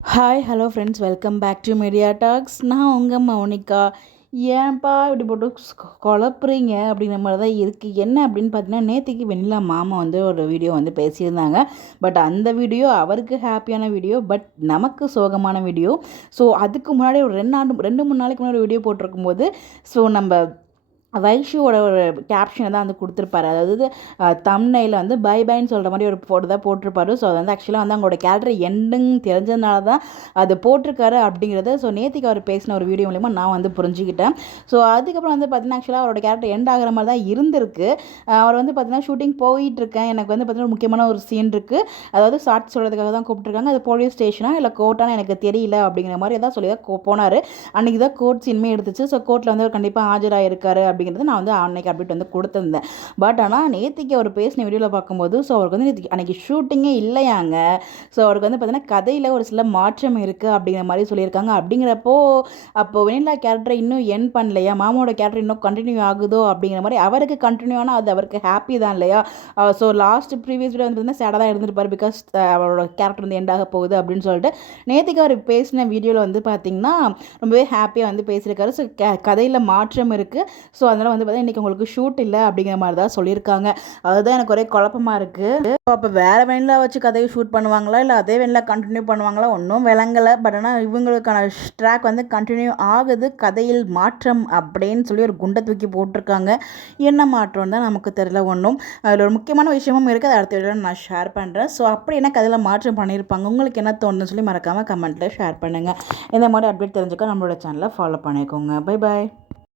Hi hello friends, welcome back to media talks. நான் உங்கள் மௌனிகா. ஏன்ப்பா இப்படி போட்டு குழப்புறீங்க அப்படிங்கிற மாதிரி தான் இருக்குது. என்ன அப்படின்னு பார்த்தீங்கன்னா, நேற்றுக்கு வெண்ணிலா மாமா வந்து ஒரு வீடியோ வந்து பேசியிருந்தாங்க. பட் அந்த வீடியோ அவருக்கு ஹாப்பியான வீடியோ, பட் நமக்கு சோகமான வீடியோ. ஸோ அதுக்கு முன்னாடி ஒரு 2-3 நாளைக்கு முன்னாடி வீடியோ போட்டிருக்கும் போது, ஸோ நம்ம வைஷுவோட ஒரு கேப்ஷனை தான் வந்து கொடுத்துருப்பாரு. அதாவது தம்ப்நெயிலில் வந்து பை பைன்னு சொல்கிற மாதிரி ஒரு ஃபோட்டோ தான் போட்டிருப்பாரு. ஸோ அது வந்து ஆக்சுவலாக வந்து அவங்களோட கேரக்டர் எண்டுன்னு தெரிஞ்சதுனால தான் அது போட்டிருக்காரு அப்படிங்கிறத ஸோ நேற்றுக்கு அவர் பேசின ஒரு வீடியோ மூலிமா நான் வந்து புரிஞ்சுக்கிட்டேன். ஸோ அதுக்கப்புறம் வந்து பார்த்தீங்கன்னா, ஆக்சுவலாக அவரோட கேரக்டர் எண்ட் ஆகிற மாதிரி தான் இருந்திருக்கு. அவர் வந்து பார்த்தீங்கன்னா, ஷூட்டிங் போயிட்டுருக்கேன், எனக்கு வந்து பார்த்தீங்கன்னா முக்கியமான ஒரு சீன் இருக்குது, அதாவது ஷார்ட் சொல்கிறதுக்காக தான் கூப்பிட்டுருக்காங்க, அது போலீஸ் ஸ்டேஷனா இல்லை கோர்ட்டானு எனக்கு தெரியல அப்படிங்கிற மாதிரி தான் சொல்லி தான் போனார். அன்றைக்கி தான் கோர்ட் சீனுமே எடுத்துச்சு. ஸோ கோர்ட்டில் வந்து அவர் கண்டிப்பாக ஆஜராகிருக்காரு அப்படிங்கிறது நான் வந்து அன்னைக்கு அப்டேட் வந்து கொடுத்துருந்தேன். பட் ஆனால் நேற்றுக்கு அவர் பேசின வீடியோவில் பார்க்கும்போது, ஸோ அவருக்கு வந்து நேற்றுக்கு அன்றைக்கி ஷூட்டிங்கே இல்லையாங்க. ஸோ அவருக்கு வந்து பார்த்தீங்கன்னா கதையில் ஒரு சில மாற்றம் இருக்குது அப்படிங்கிற மாதிரி சொல்லியிருக்காங்க. அப்படிங்கிறப்போ அப்போ வெண்ணிலா கேரக்டரை இன்னும் என் பண்ணலையா, மாமாவோட கேரக்டர் இன்னும் கண்டினியூ ஆகுதோ அப்படிங்கிற மாதிரி அவருக்கு கண்டினியூ ஆனால் அது அவருக்கு ஹாப்பி தான் இல்லையா. ஸோ லாஸ்ட் ப்ரீவியஸ் வீடியோ வந்து பார்த்தீங்கன்னா சேடாக தான் இருந்திருப்பார், பிகாஸ் அவரோட கேரக்டர் வந்து எண்ட் ஆக போகுது அப்படின்னு சொல்லிட்டு. நேற்றுக்கு அவர் பேசின வீடியோவில் வந்து பார்த்திங்கன்னா ரொம்பவே ஹாப்பியாக வந்து பேசியிருக்காரு. ஸோ கதையில் மாற்றம் இருக்குது. ஸோ அதனால் வந்து பார்த்தீங்கன்னா இன்றைக்கி உங்களுக்கு ஷூட் இல்லை அப்படிங்கிற மாதிரி தான் சொல்லியிருக்காங்க. அதுதான் எனக்கு ஒரே குழப்பமாக இருக்குது. அப்போ வேறு வெண்ணிலா வச்சு கதையை ஷூட் பண்ணுவாங்களா, இல்லை அதே வெண்ணிலா கண்டினியூ பண்ணுவாங்களா, ஒன்றும் விளங்கலை. பட் ஆனால் இவங்களுக்கான ட்ராக் வந்து கண்டினியூ ஆகுது, கதையில் மாற்றம் அப்படின்னு சொல்லி ஒரு குண்டை தூக்கி போட்டிருக்காங்க. என்ன மாற்றம் தான் நமக்கு தெரியல ஒன்றும். அதில் ஒரு முக்கியமான விஷயமும் இருக்குது, அதை அடுத்த வீடியோவில் நான் ஷேர் பண்ணுறேன். ஸோ அப்படி என்ன கதையில் மாற்றம் பண்ணியிருப்பாங்க, உங்களுக்கு என்ன தோணுன்னு சொல்லி மறக்காமல் கமெண்ட்டில் ஷேர் பண்ணுங்கள். இந்த மாதிரி அப்டேட் தெரிஞ்சுக்க நம்மளோட சேனலை ஃபாலோ பண்ணிக்கோங்க. Bye bye.